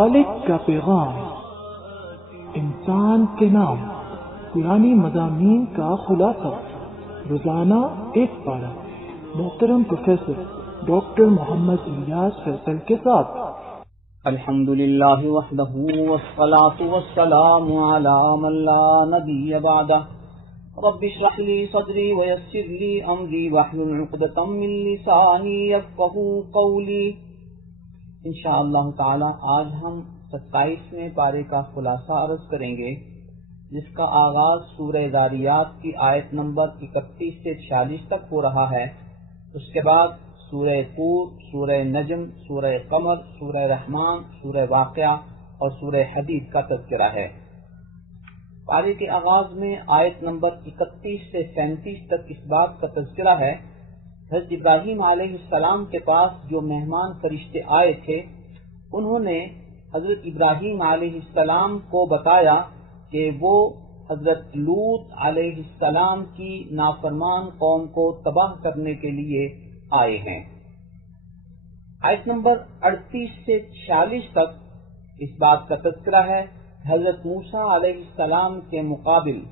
خالق کا پیغام، انسان کے نام، قرآنی مضامین کا خلاصہ، روزانہ ایک پارہ، محترم پروفیسر ڈاکٹر محمد الیاس فیصل کے ساتھ۔ الحمدللہ وحدہ والصلاة والسلام علی من لا نبی بعدہ، رب اشرح لی صدری ویسر لی امری واحلل عقدۃ من لسانی یفقہوا قولی۔ انشاءاللہ تعالی آج ہم 27ویں پارے کا خلاصہ عرض کریں گے، جس کا آغاز سورہ ذاریات کی آیت نمبر 31 سے 46 تک ہو رہا ہے۔ اس کے بعد سورہ طور، سورہ نجم، سورہ قمر، سورہ رحمان، سورہ واقعہ اور سورہ حدید کا تذکرہ ہے۔ پارے کے آغاز میں آیت نمبر 31 سے 37 تک اس بات کا تذکرہ ہے، حضرت ابراہیم علیہ السلام کے پاس جو مہمان فرشتے آئے تھے، انہوں نے حضرت ابراہیم علیہ السلام کو بتایا کہ وہ حضرت لوط علیہ السلام کی نافرمان قوم کو تباہ کرنے کے لیے آئے ہیں۔ آیت نمبر 38 سے 46 تک اس بات کا تذکرہ ہے، حضرت موسیٰ علیہ السلام کے مقابل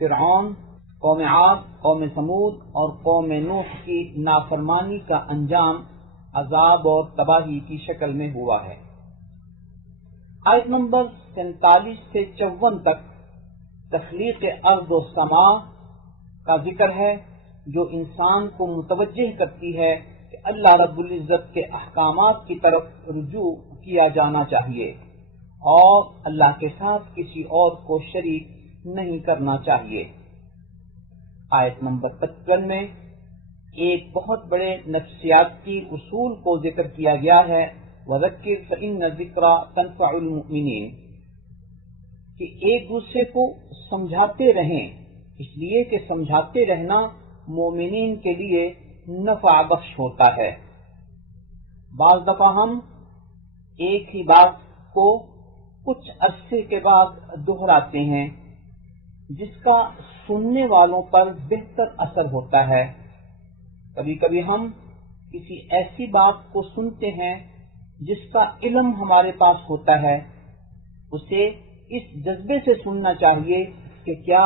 فرعون، قوم عاد، قوم ثمود اور قوم نوح کی نافرمانی کا انجام عذاب اور تباہی کی شکل میں ہوا ہے۔ آیت نمبر 47 سے 54 تک تخلیق ارض و سماء کا ذکر ہے، جو انسان کو متوجہ کرتی ہے کہ اللہ رب العزت کے احکامات کی طرف رجوع کیا جانا چاہیے اور اللہ کے ساتھ کسی اور کو شریک نہیں کرنا چاہیے۔ آیت نمبر 55 میں ایک بہت بڑے نفسیاتی اصول کو ذکر کیا گیا ہے، وَذَكِّرْ فَإِنَّ الذِّكْرَىٰ تَنفَعُ الْمُؤْمِنِينَ، کہ ایک دوسرے کو سمجھاتے رہیں، اس لیے کہ سمجھاتے رہنا مومنین کے لیے نفع بخش ہوتا ہے۔ بعض دفعہ ہم ایک ہی بات کو کچھ عرصے کے بعد دہراتے ہیں، جس کا سننے والوں پر بہتر اثر ہوتا ہے۔ کبھی کبھی ہم کسی ایسی بات کو سنتے ہیں جس کا علم ہمارے پاس ہوتا ہے، اسے اس جذبے سے سننا چاہیے کہ کیا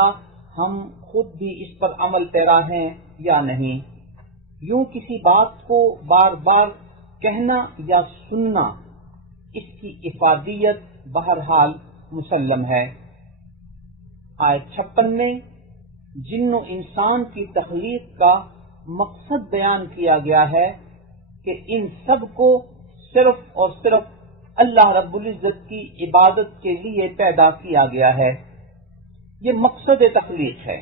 ہم خود بھی اس پر عمل پیرا ہیں یا نہیں۔ یوں کسی بات کو بار بار کہنا یا سننا، اس کی افادیت بہرحال مسلم ہے۔ آیت 56 میں جن و انسان کی تخلیق کا مقصد بیان کیا گیا ہے کہ ان سب کو صرف اور صرف اللہ رب العزت کی عبادت کے لیے پیدا کیا گیا ہے۔ یہ مقصد تخلیق ہے۔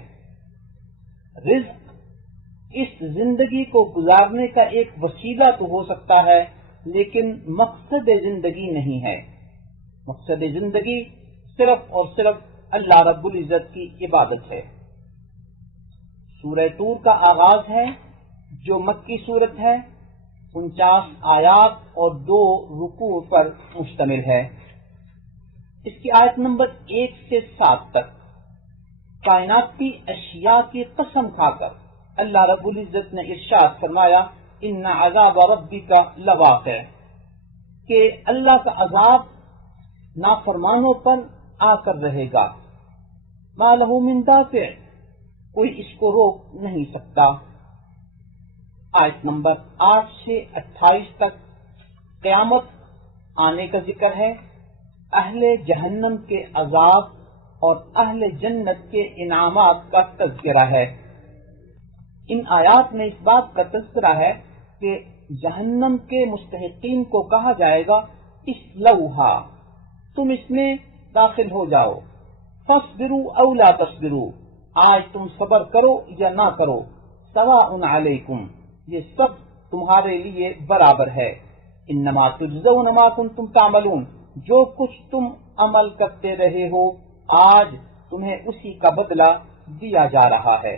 رزق اس زندگی کو گزارنے کا ایک وسیلہ تو ہو سکتا ہے، لیکن مقصد زندگی نہیں ہے۔ مقصد زندگی صرف اور صرف اللہ رب العزت کی عبادت ہے۔ سورہ طور کا آغاز ہے، جو مکی صورت ہے، 49 آیات اور 2 رکوع پر مشتمل ہے۔ اس کی آیت نمبر 1 سے 7 تک کائناتی اشیاء کی قسم کھا کر اللہ رب العزت نے ارشاد فرمایا، ان عذاب ربک لواقع، کہ اللہ کا عذاب نافرمانوں پر آ کر رہے گا، ما لہ من دافع، کوئی اس کو روک نہیں سکتا۔ آیت نمبر 8 سے 28 تک قیامت آنے کا ذکر ہے، اہل جہنم کے عذاب اور اہل جنت کے انعامات کا تذکرہ ہے۔ ان آیات میں اس بات کا تذکرہ ہے کہ جہنم کے مستحقین کو کہا جائے گا، اصلوہا، تم اس میں داخل ہو جاؤ، فاصبروا او لا تصبروا، آج تم صبر کرو یا نہ کرو، سواء علیکم، یہ سب تمہارے لیے برابر ہے، انما تجزون ما کنتم تعملون، جو کچھ تم عمل کرتے رہے ہو آج تمہیں اسی کا بدلہ دیا جا رہا ہے۔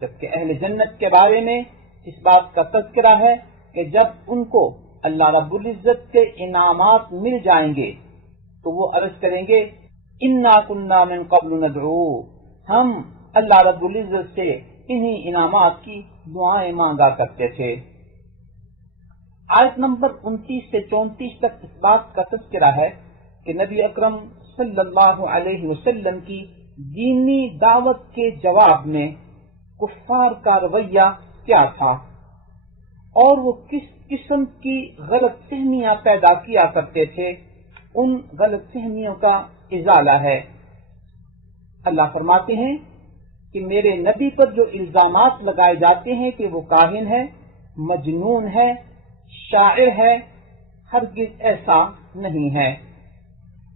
جبکہ اہل جنت کے بارے میں اس بات کا تذکرہ ہے کہ جب ان کو اللہ رب العزت کے انعامات مل جائیں گے تو وہ عرض کریں گے، انا کنا من قبل ندعوہ، ہم اللہ رب العزت سے انہی انعامات کی دعائیں مانگا کرتے تھے۔ آیت نمبر 29 سے 34 تک اس بات کا تذکرہ ہے کہ نبی اکرم صلی اللہ علیہ وسلم کی دینی دعوت کے جواب میں کفار کا رویہ کیا تھا اور وہ کس قسم کی غلط فہمیاں پیدا کیا کرتے تھے، ان غلط فہمیوں کا ازالہ ہے۔ اللہ فرماتے ہیں کہ میرے نبی پر جو الزامات لگائے جاتے ہیں کہ وہ کاہن ہے، مجنون ہے، شاعر ہے، ہرگز ایسا نہیں ہے۔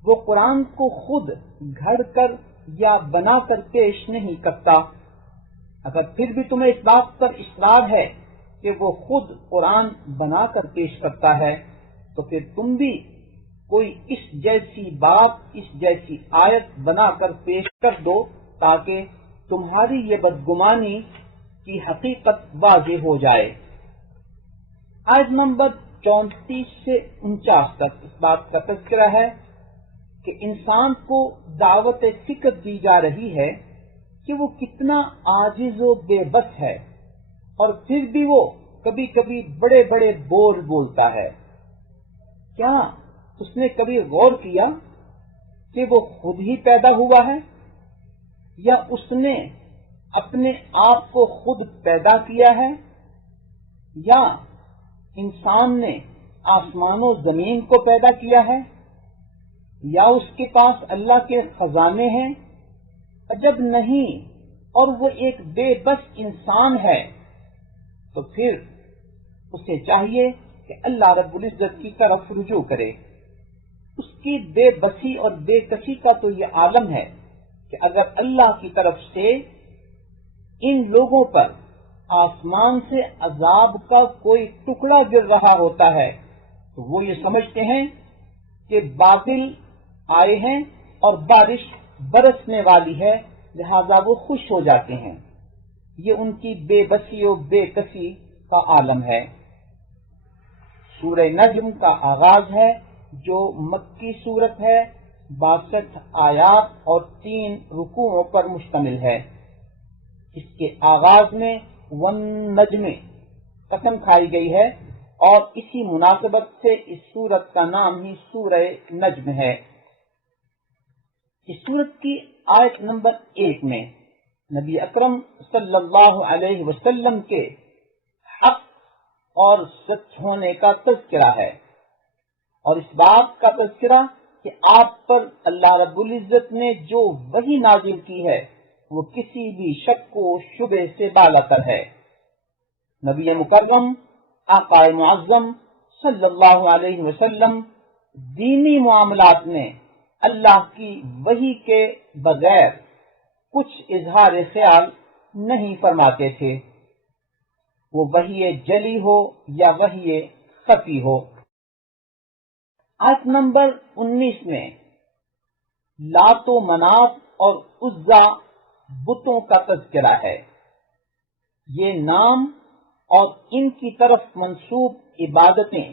وہ قرآن کو خود گھڑ کر یا بنا کر پیش نہیں کرتا۔ اگر پھر بھی تمہیں اس بات پر اصرار ہے کہ وہ خود قرآن بنا کر پیش کرتا ہے تو پھر تم بھی کوئی اس جیسی بات، اس جیسی آیت بنا کر پیش کر دو تاکہ تمہاری یہ بدگمانی کی حقیقت واضح ہو جائے۔ آیت نمبر 34 سے 49 تک اس بات کا تذکرہ ہے کہ انسان کو دعوت فکر دی جا رہی ہے کہ وہ کتنا عاجز و بے بس ہے، اور پھر بھی وہ کبھی کبھی بڑے بڑے بول بولتا ہے۔ کیا اس نے کبھی غور کیا کہ وہ خود ہی پیدا ہوا ہے یا اس نے اپنے آپ کو خود پیدا کیا ہے، یا انسان نے آسمان و زمین کو پیدا کیا ہے، یا اس کے پاس اللہ کے خزانے ہیں؟ عجب نہیں، اور وہ ایک بے بس انسان ہے، تو پھر اسے چاہیے کہ اللہ رب العزت کی طرف رجوع کرے۔ اس کی بے بسی اور بے کسی کا تو یہ عالم ہے کہ اگر اللہ کی طرف سے ان لوگوں پر آسمان سے عذاب کا کوئی ٹکڑا گر رہا ہوتا ہے تو وہ یہ سمجھتے ہیں کہ بادل آئے ہیں اور بارش برسنے والی ہے، لہذا وہ خوش ہو جاتے ہیں۔ یہ ان کی بے بسی و بے کسی کا عالم ہے۔ سورہ نجم کا آغاز ہے جو مکی سورت ہے، 62 آیات اور 3 رکوعوں پر مشتمل ہے۔ اس کے آغاز میں والنجم قسم کھائی گئی ہے اور اسی مناسبت سے اس سورت کا نام ہی سورہ نجم ہے۔ اس سورت کی آیت نمبر 1 میں نبی اکرم صلی اللہ علیہ وسلم کے حق اور سچ ہونے کا تذکرہ ہے، اور اس بات کا تذکرہ کہ آپ پر اللہ رب العزت نے جو وحی نازل کی ہے وہ کسی بھی شک و شبہ سے بالاتر ہے۔ نبی مکرم آقا معظم صلی اللہ علیہ وسلم دینی معاملات میں اللہ کی وحی کے بغیر کچھ اظہار خیال نہیں فرماتے تھے، وہ وحی جلی ہو یا وحی خفی ہو۔ آیت نمبر 19 میں لات و منات اور عزا بتوں کا تذکرہ ہے۔ یہ نام اور ان کی طرف منسوب عبادتیں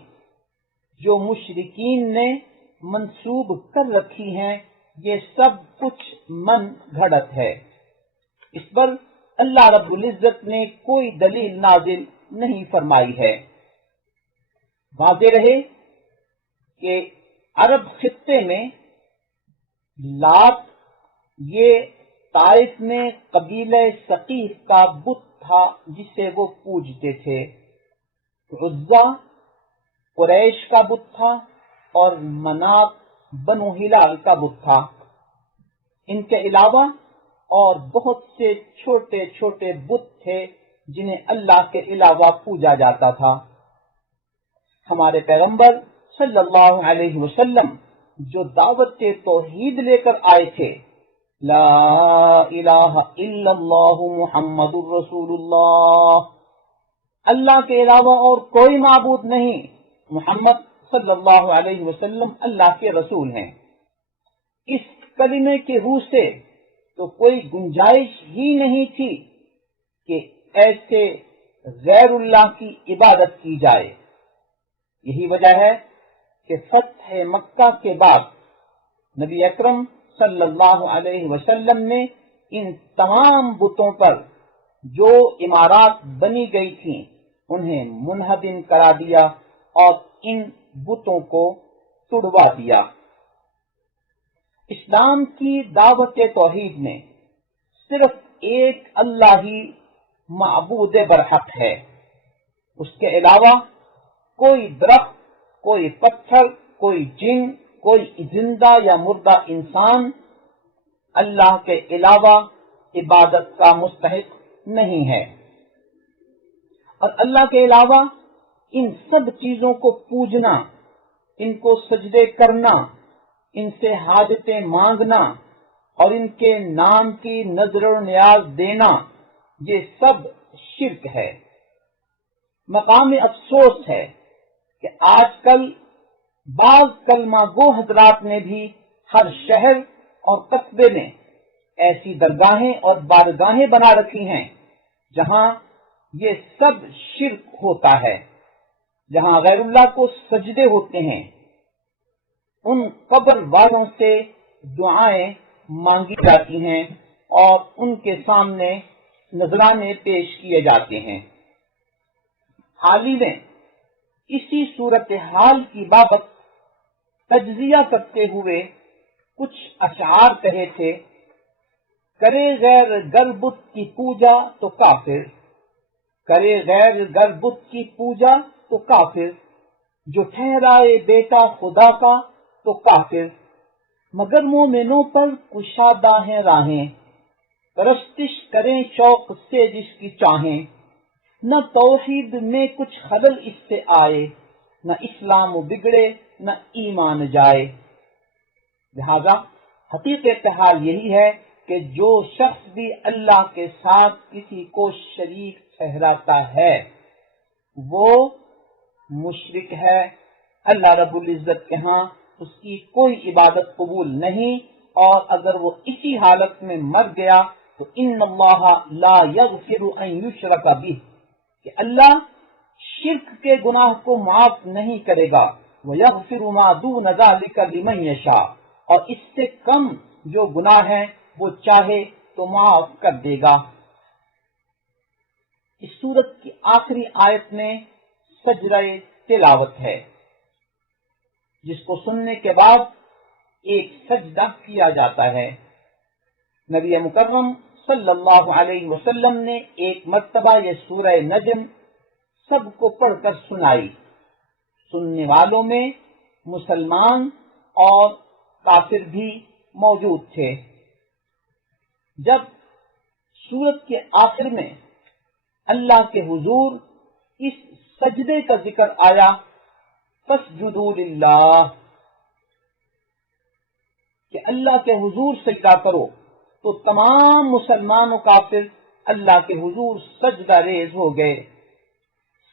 جو مشرکین نے منسوب کر رکھی ہیں، یہ سب کچھ من گھڑت ہے۔ اس پر اللہ رب العزت نے کوئی دلیل نازل نہیں فرمائی ہے۔ واضح رہے کہ عرب خطے میں لات یہ طائف میں قبیلہ ثقیف کا بت تھا جسے وہ پوجتے تھے۔ عزا قریش کا بت تھا اور منات بنو ہلال کا بت تھا۔ ان کے علاوہ اور بہت سے چھوٹے چھوٹے بت تھے جنہیں اللہ کے علاوہ پوجا جاتا تھا۔ ہمارے پیغمبر صلی اللہ علیہ وسلم جو دعوت توحید لے کر آئے تھے، لا الہ الا اللہ محمد الرسول اللہ، اللہ کے علاوہ اور کوئی معبود نہیں، محمد صلی اللہ علیہ وسلم اللہ کے رسول ہیں، اس کلمے کے روح سے تو کوئی گنجائش ہی نہیں تھی کہ ایسے غیر اللہ کی عبادت کی جائے۔ یہی وجہ ہے کہ فتح مکہ کے بعد نبی اکرم صلی اللہ علیہ وسلم نے ان تمام بتوں پر جو عمارات بنی گئی تھیں انہیں منہدم کرا دیا اور ان بتوں کو تڑوا دیا۔ اسلام کی دعوت توحید میں صرف ایک اللہ ہی معبود برحق ہے، اس کے علاوہ کوئی درخت، کوئی پتھر، کوئی جن، کوئی زندہ یا مردہ انسان اللہ کے علاوہ عبادت کا مستحق نہیں ہے، اور اللہ کے علاوہ ان سب چیزوں کو پوجنا، ان کو سجدے کرنا، ان سے حاجتیں مانگنا اور ان کے نام کی نظر و نیاز دینا، یہ سب شرک ہے۔ مقام افسوس ہے کہ آج کل بعض کلمہ گو حضرات نے بھی ہر شہر اور قصبے میں ایسی درگاہیں اور بارگاہیں بنا رکھی ہیں جہاں یہ سب شرک ہوتا ہے، جہاں غیر اللہ کو سجدے ہوتے ہیں، ان قبر والوں سے دعائیں مانگی جاتی ہیں اور ان کے سامنے نذرانے پیش کیے جاتے ہیں۔ حال ہی میں اسی صورتحال کی بابت تجزیہ کرتے ہوئے کچھ اشعار کہے تھے: کرے غیر گر بت کی پوجا تو کافر، کرے غیر گر بت کی پوجا تو کافر، جو ٹھہرائے بیٹا خدا کا تو کافر، مگر مومنوں پر کشادہ ہیں راہیں، پرستش کریں شوق سے جس کی چاہیں، نہ توحید میں کچھ خلل اس سے آئے، نہ اسلام بگڑے نہ ایمان جائے۔ لہذا حقیقت حال یہی ہے کہ جو شخص بھی اللہ کے ساتھ کسی کو شریک ٹھہراتا ہے وہ مشرک ہے، اللہ رب العزت کے ہاں اس کی کوئی عبادت قبول نہیں، اور اگر وہ اسی حالت میں مر گیا تو ان اللہ لا یغفر ان یشرک بہ، کہ اللہ شرک کے گناہ کو معاف نہیں کرے گا، وَيَغْفِرُ مَا دُونَ ذَلِكَ لِمَن يَشَاءُ، اور اس سے کم جو گناہ ہیں وہ چاہے تو معاف کر دے گا۔ اس سورت کی آخری آیت میں سجدہ تلاوت ہے، جس کو سننے کے بعد ایک سجدہ کیا جاتا ہے۔ نبی مکرم صلی اللہ علیہ وسلم نے ایک مرتبہ یہ سورہ نجم سب کو پڑھ کر سنائی۔ سننے والوں میں مسلمان اور کافر بھی موجود تھے۔ جب سورت کے آخر میں اللہ کے حضور اس سجدے کا ذکر آیا، فَاسْجُدُوا لِلَّهِ، کہ اللہ کے حضور سجدہ کرو، تو تمام مسلمان و کافر اللہ کے حضور سجدہ ریز ہو گئے،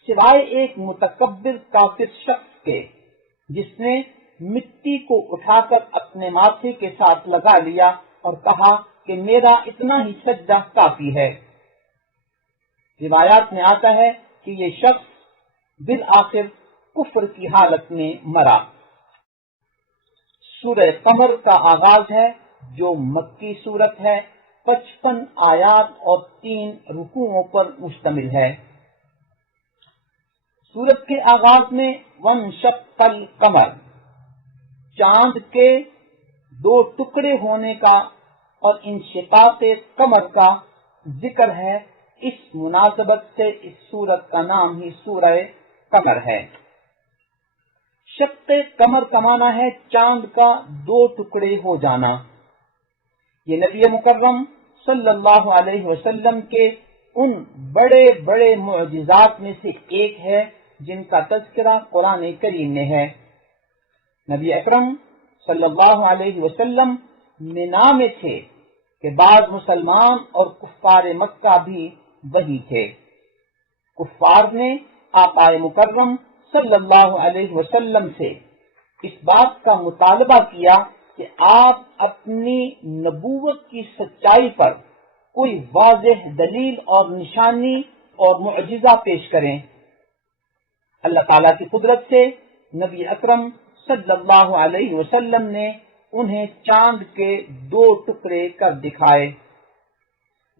سوائے ایک متکبر کافر شخص کے جس نے مٹی کو اٹھا کر اپنے ماتھے کے ساتھ لگا لیا اور کہا کہ میرا اتنا ہی سجدہ کافی ہے۔ روایات میں آتا ہے کہ یہ شخص بالآخر کفر کی حالت میں مرا۔ سورہ قمر کا آغاز ہے جو مکی صورت ہے، 55 آیات اور 3 رکوعوں پر مشتمل ہے۔ سورت کے آغاز میں وَانشَقَّ الْقَمَرُ، چاند کے 2 ٹکڑے ہونے کا اور انشقاق قمر کا ذکر ہے۔ اس مناسبت سے اس سورت کا نام ہی سورہ قمر ہے۔ شق قمر کا معنی ہے چاند کا 2 ٹکڑے ہو جانا۔ یہ نبی مکرم صلی اللہ علیہ وسلم کے ان بڑے بڑے معجزات میں سے ایک ہے جن کا تذکرہ قرآن کریم میں ہے۔ نبی اکرم صلی اللہ علیہ وسلم مینا میں تھے کہ بعض مسلمان اور کفار مکہ بھی وہی تھے۔ کفار نے آقا مکرم صلی اللہ علیہ وسلم سے اس بات کا مطالبہ کیا کہ آپ اپنی نبوت کی سچائی پر کوئی واضح دلیل اور نشانی اور معجزہ پیش کریں۔ اللہ تعالیٰ کی قدرت سے نبی اکرم صلی اللہ علیہ وسلم نے انہیں چاند کے 2 ٹکڑے کر دکھائے،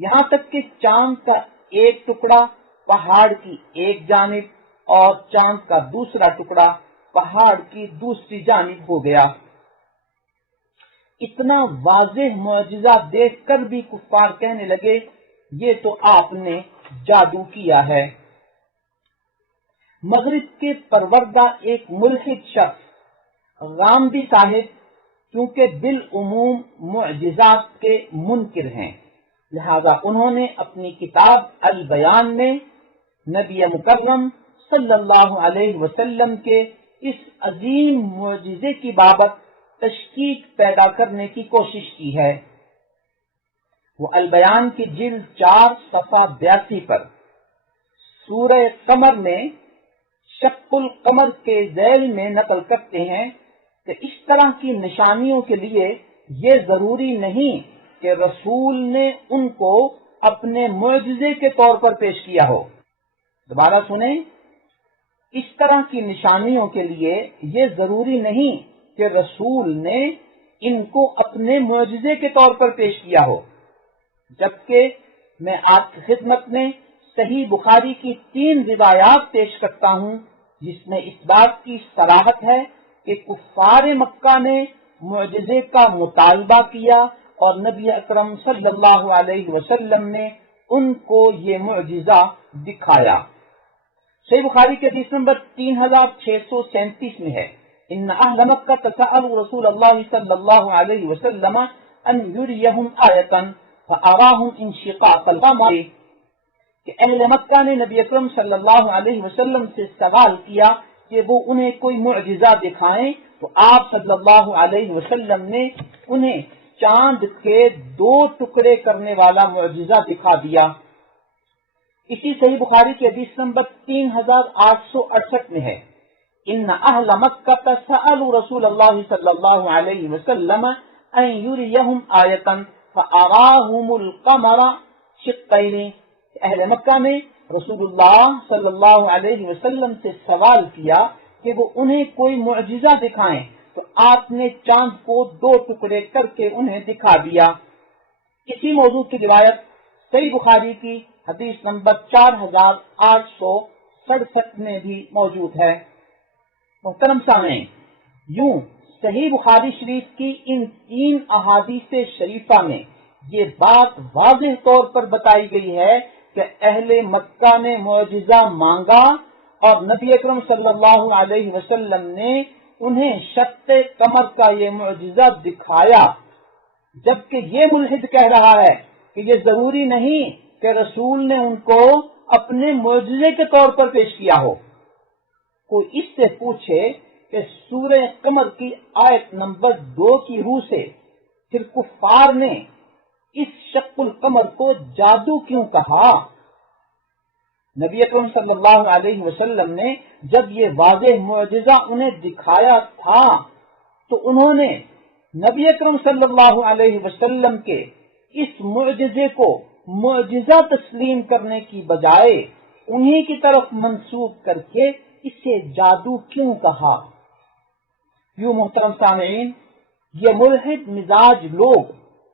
یہاں تک کہ چاند کا ایک ٹکڑا پہاڑ کی ایک جانب اور چاند کا دوسرا ٹکڑا پہاڑ کی دوسری جانب ہو گیا۔ اتنا واضح معجزہ دیکھ کر بھی کفار کہنے لگے یہ تو آپ نے جادو کیا ہے۔ مغرب کے پروردہ ایک ملحد شخص غامدی صاحب کیونکہ بالعموم معجزات کے منکر ہیں، لہذا انہوں نے اپنی کتاب البیان میں نبی مکرم صلی اللہ علیہ وسلم کے اس عظیم معجزے کی بابت تشکیک پیدا کرنے کی کوشش کی ہے۔ وہ البیان کی جلد 4 صفحہ 82 پر سورہ قمر میں شق القمر کے ذیل میں نقل کرتے ہیں کہ اس طرح کی نشانیوں کے لیے یہ ضروری نہیں کہ رسول نے ان کو اپنے معجزے کے طور پر پیش کیا ہو۔ دوبارہ سنیں، اس طرح کی نشانیوں کے لیے یہ ضروری نہیں کہ رسول نے ان کو اپنے معجزے کے طور پر پیش کیا ہو، جبکہ میں آپ کی خدمت میں صحیح بخاری کی 3 روایات پیش کرتا ہوں جس میں اس بات کی صراحت ہے کہ کفار مکہ نے معجزے کا مطالبہ کیا اور نبی اکرم صلی اللہ علیہ وسلم نے ان کو یہ معجزہ دکھایا۔ صحیح بخاری کے حدیث نمبر 3637 میں ہے، ان اہل مکہ تسألوا رسول اللہ صلی اللہ علیہ وسلم ان یریہم آیۃ فاراہم انشقاق القمر، کہ اہل مکہ نے نبی اکرم صلی اللہ علیہ وسلم سے سوال کیا کہ وہ انہیں کوئی معجزہ دکھائیں، تو آپ صلی اللہ علیہ وسلم نے انہیں چاند کے 2 ٹکڑے کرنے والا معجزہ دکھا دیا۔ اسی صحیح بخاری کی حدیث نمبر 3868 میں ہے، ان اہل مکہ سألوا رسول اللہ صلی اللہ علیہ وسلم ان یریہم آیۃ فاراہم القمر شقین، اہل مکہ نے رسول اللہ صلی اللہ علیہ وسلم سے سوال کیا کہ وہ انہیں کوئی معجزہ دکھائیں، تو آپ نے چاند کو 2 ٹکڑے کر کے انہیں دکھا دیا۔ اسی موضوع کی روایت صحیح بخاری کی حدیث نمبر 4867 میں بھی موجود ہے۔ محترم سامعین، یوں صحیح بخاری شریف کی ان 3 احادیث شریفہ میں یہ بات واضح طور پر بتائی گئی ہے کہ اہل مکہ نے معجزہ مانگا اور نبی اکرم صلی اللہ علیہ وسلم نے انہیں شق قمر کا یہ معجزہ دکھایا، جبکہ یہ ملحد کہہ رہا ہے کہ یہ ضروری نہیں کہ رسول نے ان کو اپنے معجزے کے طور پر پیش کیا ہو۔ کوئی اس سے پوچھے کہ سورہ قمر کی آیت نمبر 2 کی روح سے پھر کفار نے اس شق القمر کو جادو کیوں کہا؟ نبی اکرم صلی اللہ علیہ وسلم نے جب یہ واضح معجزہ انہیں دکھایا تھا تو انہوں نے نبی اکرم صلی اللہ علیہ وسلم کے اس معجزے کو معجزہ تسلیم کرنے کی بجائے انہی کی طرف منسوب کر کے اسے جادو کیوں کہا؟ یوں محترم سامعین، یہ ملحد مزاج لوگ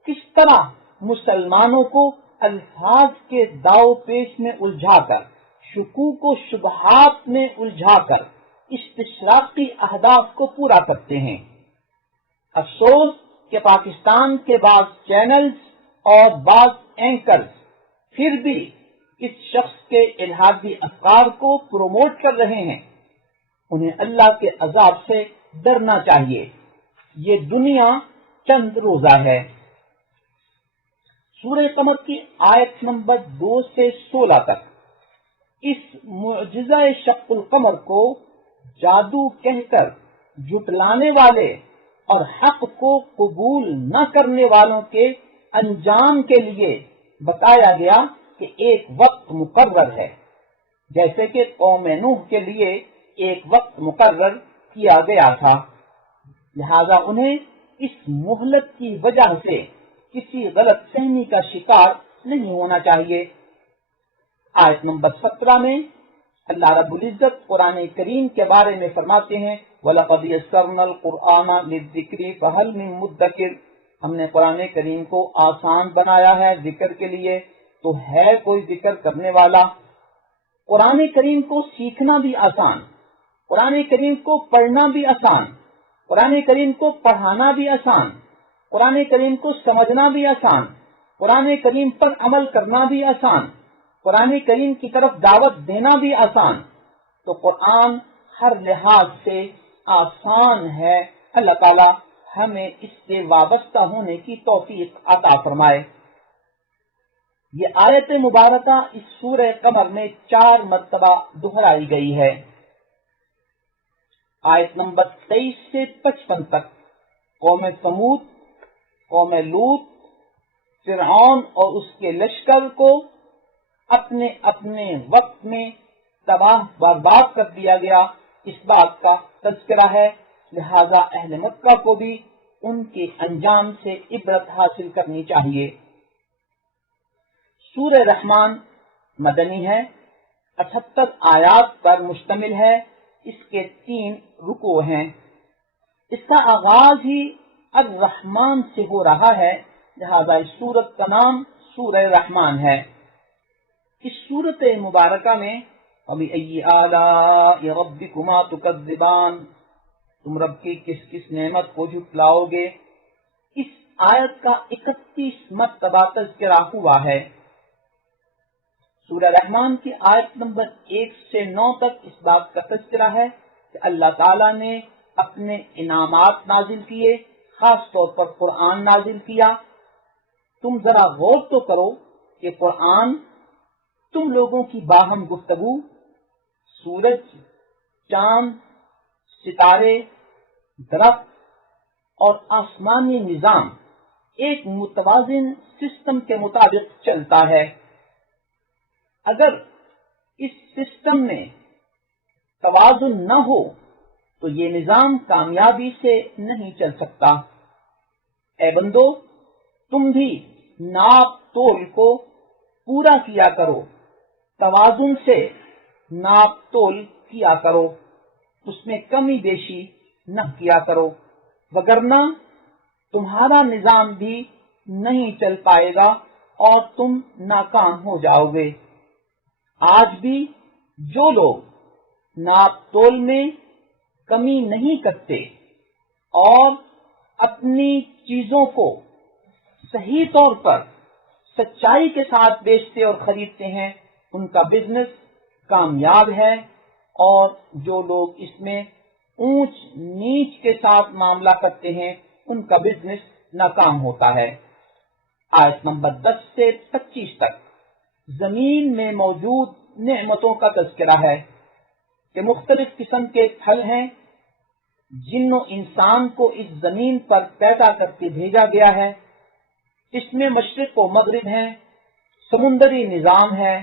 کس طرح مسلمانوں کو الفاظ کے داؤ پیش میں الجھا کر، شکوک و شبہات میں الجھا کر استشراقی اہداف کو پورا کرتے ہیں۔ افسوس کہ پاکستان کے بعض چینلز اور بعض اینکرز پھر بھی اس شخص کے الہادی افکار کو پروموٹ کر رہے ہیں۔ انہیں اللہ کے عذاب سے ڈرنا چاہیے۔ یہ دنیا چند روزہ ہے۔ سورہ قمر کی آیت نمبر 2 سے 16 تک اس معجزہ شق القمر کو جادو کہہ کر جھٹلانے والے اور حق کو قبول نہ کرنے والوں کے انجام کے لیے بتایا گیا کہ ایک وقت مقرر ہے، جیسے کہ قوم نوح کے لیے ایک وقت مقرر کیا گیا تھا، لہذا انہیں اس مہلت کی وجہ سے کسی غلط فہمی کا شکار نہیں ہونا چاہیے۔ آیت نمبر 17 میں اللہ رب العزت قرآن کریم کے بارے میں فرماتے ہیں وَلَقَدْ يَسَّرْنَا الْقُرْآنَ لِلذِّكْرِ فَهَلْ مِن مُدَّكِرٍ، ہم نے قرآن کریم کو آسان بنایا ہے ذکر کے لیے، تو ہے کوئی ذکر کرنے والا؟ قرآن کریم کو سیکھنا بھی آسان، قرآن کریم کو پڑھنا بھی آسان، قرآن کریم کو پڑھانا بھی آسان، قرآن کریم کو سمجھنا بھی آسان، قرآن کریم پر عمل کرنا بھی آسان، قرآن کریم کی طرف دعوت دینا بھی آسان۔ تو قرآن ہر لحاظ سے آسان ہے۔ اللہ تعالی ہمیں اس سے وابستہ ہونے کی توفیق عطا فرمائے۔ یہ آیت مبارکہ اس سورہ قمر میں 4 مرتبہ دہرائی گئی ہے۔ آیت نمبر 23 سے 55 تک قوم سمود، قوم لوط، فرعون اور اس کے لشکر کو اپنے اپنے وقت میں تباہ برباد کر دیا گیا، اس بات کا تذکرہ ہے، لہذا اہل مکہ کو بھی ان کے انجام سے عبرت حاصل کرنی چاہیے۔ سورہ رحمان مدنی ہے، 78 آیات پر مشتمل ہے، اس کے 3 رکوع ہیں۔ اس کا آغاز ہی الرحمن سے ہو رہا ہے، لہذا اس سورت کا نام سورہ رحمان ہے۔ اس سورت مبارکہ میں فَبِأَيِّ آلَاءِ رَبِّكُمَا تُكَذِّبَانِ، تم رب کی کس کس نعمت کو جھٹلاؤ گے، اس آیت کا 31 مرتبہ تذکرہ ہوا ہے۔ سورہ رحمان کی آیت نمبر 1 سے 9 تک اس بات کا تذکرہ ہے کہ اللہ تعالیٰ نے اپنے انعامات نازل کیے، خاص طور پر قرآن نازل کیا۔ تم ذرا غور تو کرو کہ قرآن تم لوگوں کی باہم گفتگو، سورج، چاند، ستارے، درخت اور آسمانی نظام ایک متوازن سسٹم کے مطابق چلتا ہے۔ اگر اس سسٹم میں توازن نہ ہو تو یہ نظام کامیابی سے نہیں چل سکتا۔ اے بندو، تم بھی ناپ تول کو پورا کیا کرو، توازن سے ناپ تول کیا کرو، اس میں کمی بیشی نہ کیا کرو، وگرنہ تمہارا نظام بھی نہیں چل پائے گا اور تم ناکام ہو جاؤ گے۔ آج بھی جو لوگ ناپ تول میں کمی نہیں کرتے اور اپنی چیزوں کو صحیح طور پر سچائی کے ساتھ بیچتے اور خریدتے ہیں، ان کا بزنس کامیاب ہے، اور جو لوگ اس میں اونچ نیچ کے ساتھ معاملہ کرتے ہیں ان کا بزنس ناکام ہوتا ہے۔ آیت نمبر 10 سے 25 تک زمین میں موجود نعمتوں کا تذکرہ ہے کہ مختلف قسم کے پھل ہیں، جن و انسان کو اس زمین پر پیدا کر کے بھیجا گیا ہے۔ اس میں مشرق و مغرب ہے، سمندری نظام ہے،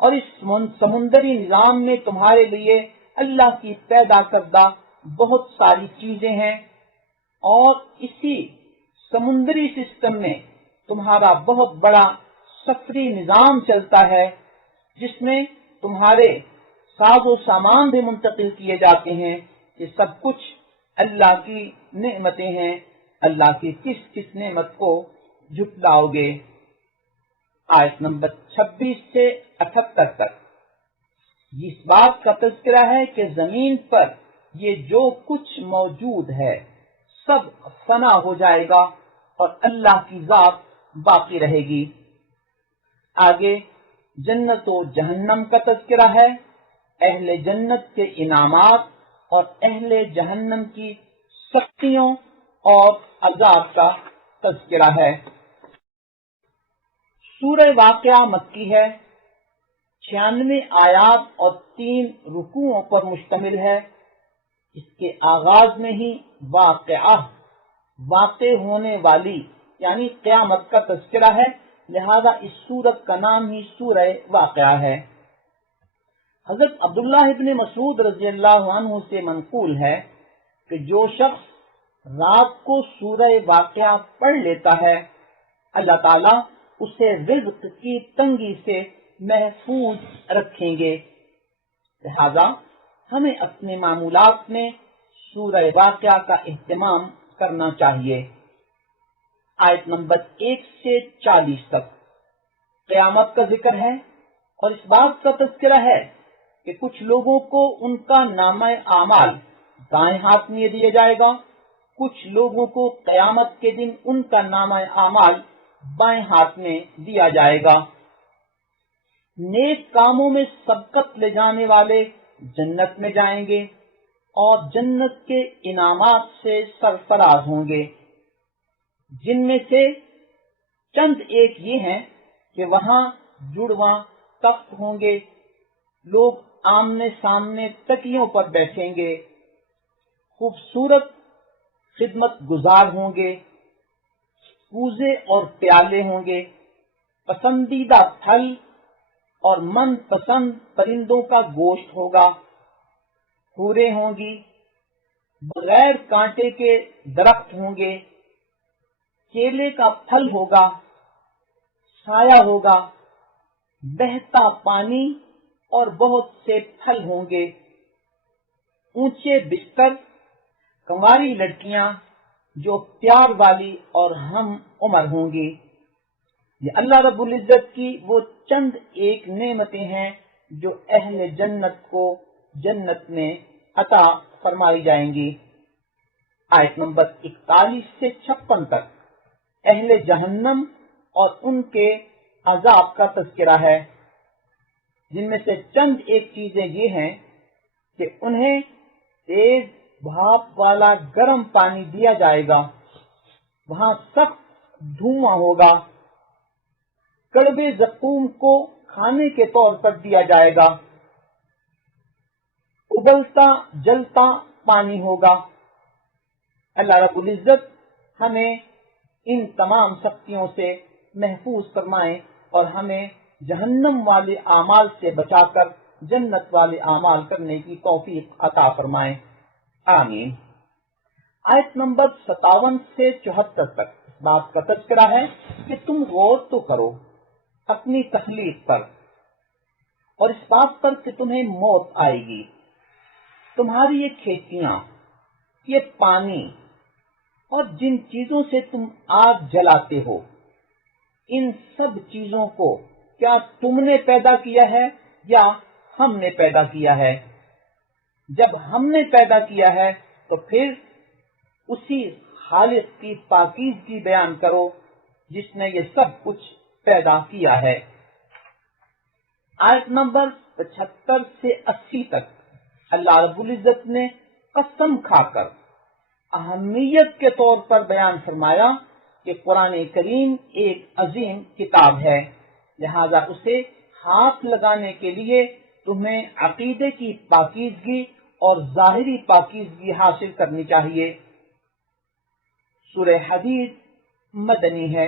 اور اس سمندری نظام میں تمہارے لیے اللہ کی پیدا کردہ بہت ساری چیزیں ہیں، اور اسی سمندری سسٹم میں تمہارا بہت بڑا سفری نظام چلتا ہے، جس میں تمہارے ساز و سامان بھی منتقل کیے جاتے ہیں۔ یہ سب کچھ اللہ کی نعمتیں ہیں۔ اللہ کی کس کس نعمت کو جھٹلاؤ گے؟ آیت نمبر 26 سے 78 تک اس بات کا تذکرہ ہے کہ زمین پر یہ جو کچھ موجود ہے سب فنا ہو جائے گا اور اللہ کی ذات باقی رہے گی۔ آگے جنت و جہنم کا تذکرہ ہے، اہل جنت کے انعامات اور اہل جہنم کی سختیوں اور عذاب کا تذکرہ ہے۔ سورہ واقعہ مکی ہے، 96 آیات اور 3 رکوعوں پر مشتمل ہے۔ اس کے آغاز میں ہی واقع ہونے والی یعنی قیامت کا تذکرہ ہے، لہذا اس سورت کا نام ہی سورہ واقعہ ہے۔ حضرت عبداللہ ابن مسعود رضی اللہ عنہ سے منقول ہے کہ جو شخص رات کو سورہ واقعہ پڑھ لیتا ہے، اللہ تعالیٰ اسے رزق کی تنگی سے محفوظ رکھیں گے۔ لہذا ہمیں اپنے معمولات میں سورہ واقعہ کا اہتمام کرنا چاہیے۔ آیت نمبر 1 سے 40 تک قیامت کا ذکر ہے، اور اس بات کا تذکرہ ہے کہ کچھ لوگوں کو ان کا نامہ اعمال دائیں ہاتھ میں دیا جائے گا، کچھ لوگوں کو قیامت کے دن ان کا نامہ اعمال بائیں ہاتھ میں دیا جائے گا۔ نیک کاموں میں سبقت لے جانے والے جنت میں جائیں گے اور جنت کے انعامات سے سرفراز ہوں گے، جن میں سے چند ایک یہ ہیں کہ وہاں جڑواں تخت ہوں گے، لوگ آمنے سامنے تکیوں پر بیٹھیں گے، خوبصورت خدمت گزار ہوں گے، کوزے اور پیالے ہوں گے، پسندیدہ پھل اور من پسند پرندوں کا گوشت ہوگا، حوریں ہوں گی، بغیر کانٹے کے درخت ہوں گے، کیلے کا پھل ہوگا، سایہ ہوگا، بہتا پانی اور بہت سے پھل ہوں گے، اونچے بستر، کنواری لڑکیاں جو پیار والی اور ہم عمر ہوں گی۔ یہ اللہ رب العزت کی وہ چند ایک نعمتیں ہیں جو اہل جنت کو جنت میں عطا فرمائی جائیں گی۔ آیت نمبر 41 سے 56 تک اہل جہنم اور ان کے عذاب کا تذکرہ ہے، جن میں سے چند ایک چیزیں یہ ہیں کہ انہیں تیز بھاپ والا گرم پانی دیا جائے گا، وہاں سخت دھواں ہوگا، کڑوے زقوم کو کھانے کے طور پر دیا جائے گا، ابلتا جلتا پانی ہوگا۔ اللہ رب العزت ہمیں ان تمام سختیوں سے محفوظ فرمائیں اور ہمیں جہنم والے اعمال سے بچا کر جنت والے اعمال کرنے کی توفیق عطا فرمائیں، آمین۔ آیت نمبر 57 سے 74 تک اس بات کا تذکرہ ہے کہ تم غور تو کرو اپنی تخلیق پر اور اس بات پر کہ تمہیں موت آئے گی، تمہاری یہ کھیتیاں، یہ پانی اور جن چیزوں سے تم آگ جلاتے ہو، ان سب چیزوں کو کیا تم نے پیدا کیا ہے یا ہم نے پیدا کیا ہے؟ جب ہم نے پیدا کیا ہے تو پھر اسی خالق کی پاکیزگی بیان کرو جس نے یہ سب کچھ پیدا کیا ہے۔ آیت نمبر 75 سے 80 تک اللہ رب العزت نے قسم کھا کر اہمیت کے طور پر بیان فرمایا کہ قرآن کریم ایک عظیم کتاب ہے، لہذا اسے ہاتھ لگانے کے لیے تمہیں عقیدے کی پاکیزگی اور ظاہری پاکیزگی حاصل کرنی چاہیے۔ سورہ حدید مدنی ہے،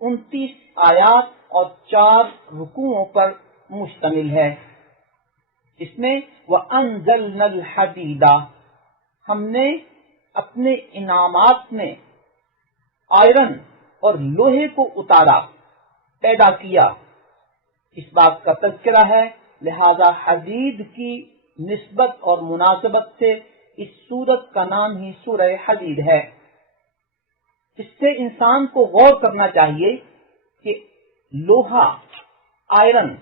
29 آیات اور 4 رکوعوں پر مشتمل ہے۔ اس میں وَأَنزَلْنَا الْحَدِيدَ، ہم نے اپنے انعامات میں آئرن اور لوہے کو اتارا، پیدا کیا، اس بات کا تذکرہ ہے، لہذا حدید کی نسبت اور مناسبت سے اس سورت کا نام ہی سورہ حدید ہے۔ اس سے انسان کو غور کرنا چاہیے کہ لوہا، آئرن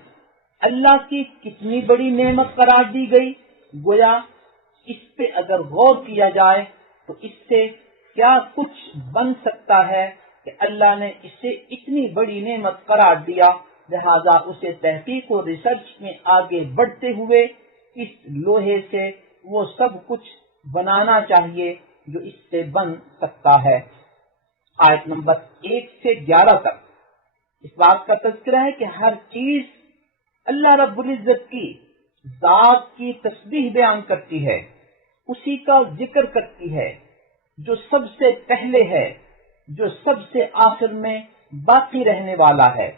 اللہ کی کتنی بڑی نعمت قرار دی گئی، گویا اس پہ اگر غور کیا جائے تو اس سے کیا کچھ بن سکتا ہے کہ اللہ نے اسے اتنی بڑی نعمت قرار دیا، لہذا اسے تحقیق و ریسرچ میں آگے بڑھتے ہوئے اس لوہے سے وہ سب کچھ بنانا چاہیے جو اس سے بن سکتا ہے۔ آیت نمبر 1 سے 11 تک اس بات کا تذکرہ ہے کہ ہر چیز اللہ رب العزت کی ذات کی تسبیح بیان کرتی ہے، اسی کا ذکر کرتی ہے جو سب سے پہلے ہے، جو سب سے آخر میں باقی رہنے والا ہے،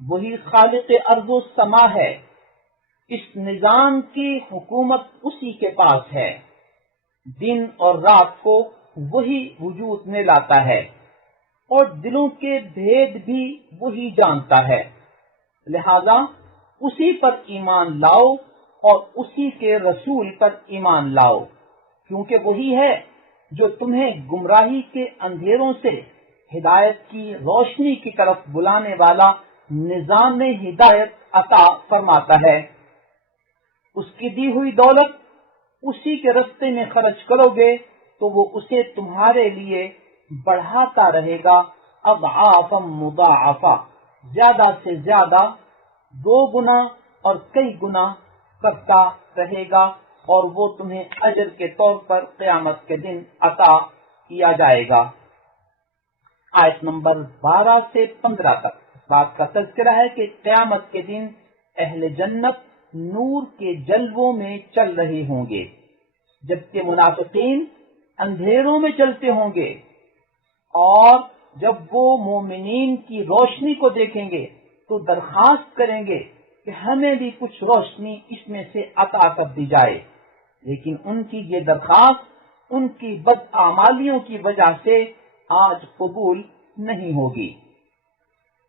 وہی خالق ارض و سما ہے، اس نظام کی حکومت اسی کے پاس ہے، دن اور رات کو وہی وجود میں لاتا ہے اور دلوں کے بھید بھی وہی جانتا ہے، لہذا اسی پر ایمان لاؤ اور اسی کے رسول پر ایمان لاؤ، کیونکہ وہی ہے جو تمہیں گمراہی کے اندھیروں سے ہدایت کی روشنی کی طرف بلانے والا نظام ہدایت عطا فرماتا ہے۔ اس کی دی ہوئی دولت اسی کے راستے میں خرچ کرو گے تو وہ اسے تمہارے لیے بڑھاتا رہے گا، اضعافا مضاعفا، زیادہ سے زیادہ 2 گنا اور کئی گنا کرتا رہے گا، اور وہ تمہیں اجر کے طور پر قیامت کے دن عطا کیا جائے گا۔ آیت نمبر 12 سے 15 تک اس بات کا تذکرہ ہے کہ قیامت کے دن اہل جنت نور کے جلووں میں چل رہے ہوں گے، جبکہ منافقین اندھیروں میں چلتے ہوں گے، اور جب وہ مومنین کی روشنی کو دیکھیں گے تو درخواست کریں گے کہ ہمیں بھی کچھ روشنی اس میں سے عطا کر دی جائے، لیکن ان کی یہ درخواست ان کی بدعمالیوں کی وجہ سے آج قبول نہیں ہوگی۔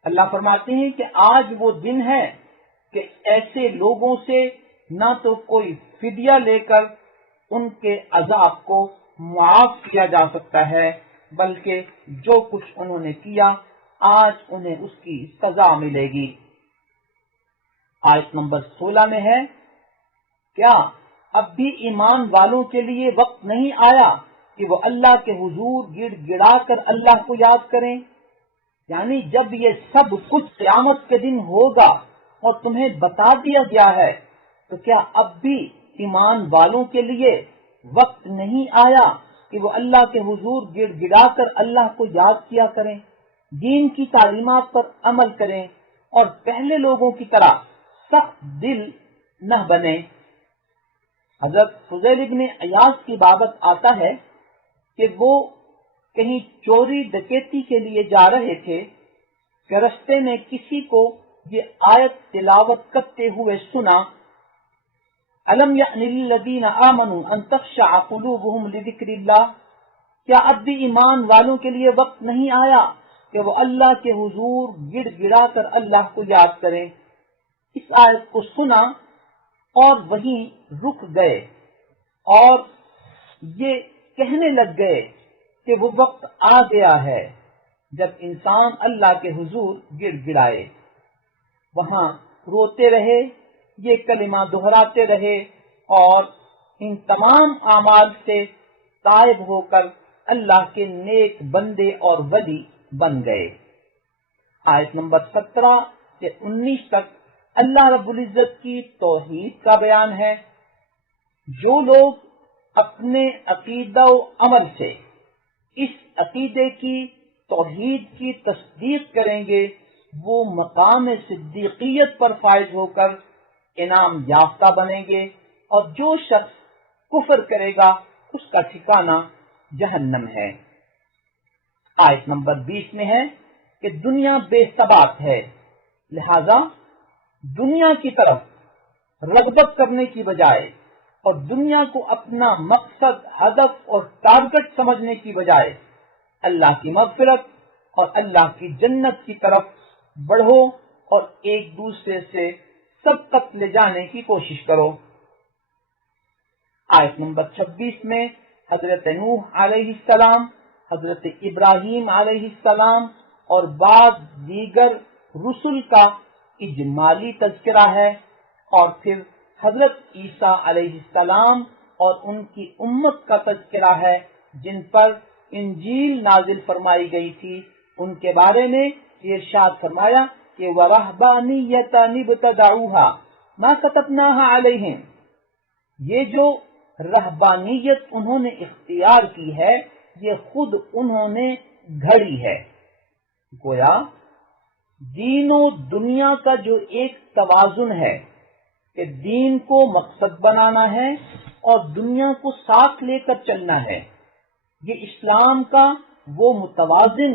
اللہ فرماتے ہیں کہ آج وہ دن ہے کہ ایسے لوگوں سے نہ تو کوئی فدیہ لے کر ان کے عذاب کو معاف کیا جا سکتا ہے، بلکہ جو کچھ انہوں نے کیا آج انہیں اس کی سزا ملے گی۔ آیت نمبر 16 میں ہے، کیا اب بھی ایمان والوں کے لیے وقت نہیں آیا کہ وہ اللہ کے حضور گڑ گڑا کر اللہ کو یاد کریں؟ یعنی جب یہ سب کچھ قیامت کے دن ہوگا اور تمہیں بتا دیا گیا ہے تو کیا اب بھی ایمان والوں کے لیے وقت نہیں آیا کہ وہ اللہ کے حضور گڑ گڑا کر اللہ کو یاد کیا کریں، دین کی تعلیمات پر عمل کریں اور پہلے لوگوں کی طرح سخت دل نہ بنے؟ حضرت فضیل بن عیاض کی بابت آتا ہے کہ وہ کہیں چوری ڈکیتی کے لیے جا رہے تھے کہ رستے میں کسی کو یہ آیت تلاوت کرتے ہوئے سنا، أَلَمْ يَأْنِ لِلَّذِينَ آمَنُوا أَن تَخْشَعَ قُلُوبُهُمْ لِذِكْرِ اللَّهِ، کیا اب بھی ایمان والوں کے لیے وقت نہیں آیا کہ وہ اللہ کے حضور گڑ گڑا کر اللہ کو یاد کریں؟ اس آیت کو سنا اور وہیں رک گئے اور یہ کہنے لگ گئے کہ وہ وقت آ گیا ہے جب انسان اللہ کے حضور گڑ گڑائے۔ وہاں روتے رہے، یہ کلمہ دہراتے رہے اور ان تمام اعمال سے تائب ہو کر اللہ کے نیک بندے اور ولی بن گئے۔ آیت نمبر 17 سے 19 تک اللہ رب العزت کی توحید کا بیان ہے۔ جو لوگ اپنے عقیدہ و عمل سے اس عقیدے کی توحید کی تصدیق کریں گے وہ مقام صدیقیت پر فائز ہو کر انعام یافتہ بنیں گے، اور جو شخص کفر کرے گا اس کا ٹھکانہ جہنم ہے۔ آیت نمبر 20 میں ہے کہ دنیا بے ثبات ہے، لہذا دنیا کی طرف رغبت کرنے کی بجائے اور دنیا کو اپنا مقصد، ہدف اور ٹارگٹ سمجھنے کی بجائے اللہ کی مغفرت اور اللہ کی جنت کی طرف بڑھو اور ایک دوسرے سے سبقت لے جانے کی کوشش کرو۔ آیت نمبر 26 میں حضرت نوح علیہ السلام، حضرت ابراہیم علیہ السلام اور بعض دیگر رسل کا اجمالی تذکرہ ہے، اور پھر حضرت عیسیٰ علیہ السلام اور ان کی امت کا تذکرہ ہے جن پر انجیل نازل فرمائی گئی تھی۔ ان کے بارے میں یہ ارشاد فرمایا کہ وَرَهْبَانِيَّةً ابْتَدَعُوهَا مَا كَتَبْنَاهَا عَلَيْهِمْ، یہ جو رہبانیت انہوں نے اختیار کی ہے یہ خود انہوں نے گھڑی ہے۔ گویا دین و دنیا کا جو ایک توازن ہے کہ دین کو مقصد بنانا ہے اور دنیا کو ساتھ لے کر چلنا ہے، یہ اسلام کا وہ متوازن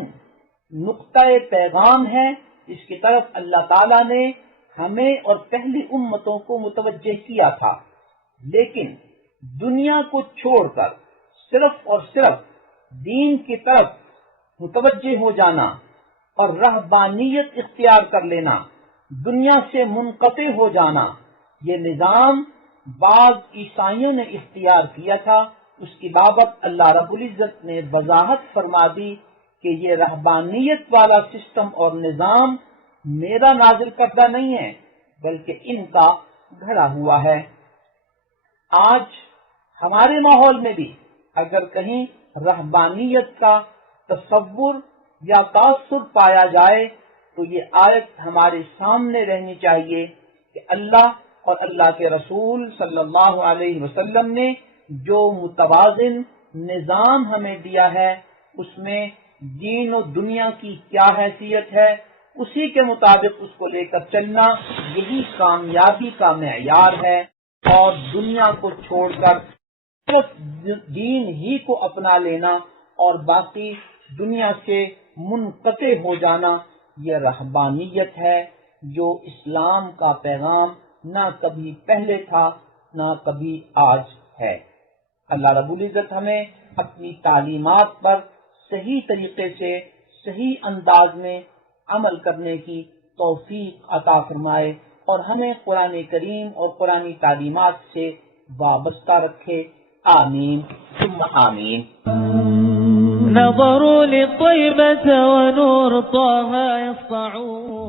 نقطہ پیغام ہے جس کی طرف اللہ تعالیٰ نے ہمیں اور پہلی امتوں کو متوجہ کیا تھا۔ لیکن دنیا کو چھوڑ کر صرف اور صرف دین کی طرف متوجہ ہو جانا اور رہبانیت اختیار کر لینا، دنیا سے منقطع ہو جانا، یہ نظام بعض عیسائیوں نے اختیار کیا تھا۔ اس کی بابت اللہ رب العزت نے وضاحت فرما دی کہ یہ رہبانیت والا سسٹم اور نظام میرا نازل کردہ نہیں ہے بلکہ ان کا گھڑا ہوا ہے۔ آج ہمارے ماحول میں بھی اگر کہیں رہبانیت کا تصور یا تاثر پایا جائے تو یہ آیت ہمارے سامنے رہنی چاہیے کہ اللہ اور اللہ کے رسول صلی اللہ علیہ وسلم نے جو متوازن نظام ہمیں دیا ہے اس میں دین و دنیا کی کیا حیثیت ہے، اسی کے مطابق اس کو لے کر چلنا یہی کامیابی کا معیار ہے، اور دنیا کو چھوڑ کر صرف دین ہی کو اپنا لینا اور باقی دنیا سے منقطع ہو جانا یہ رہبانیت ہے، جو اسلام کا پیغام نہ کبھی پہلے تھا نہ کبھی آج ہے۔ اللہ رب العزت ہمیں اپنی تعلیمات پر صحیح طریقے سے صحیح انداز میں عمل کرنے کی توفیق عطا فرمائے اور ہمیں قرآن کریم اور قرآنی تعلیمات سے وابستہ رکھے، آمین ثم آمین۔ نظروا للطيبة ونور طه يسطعون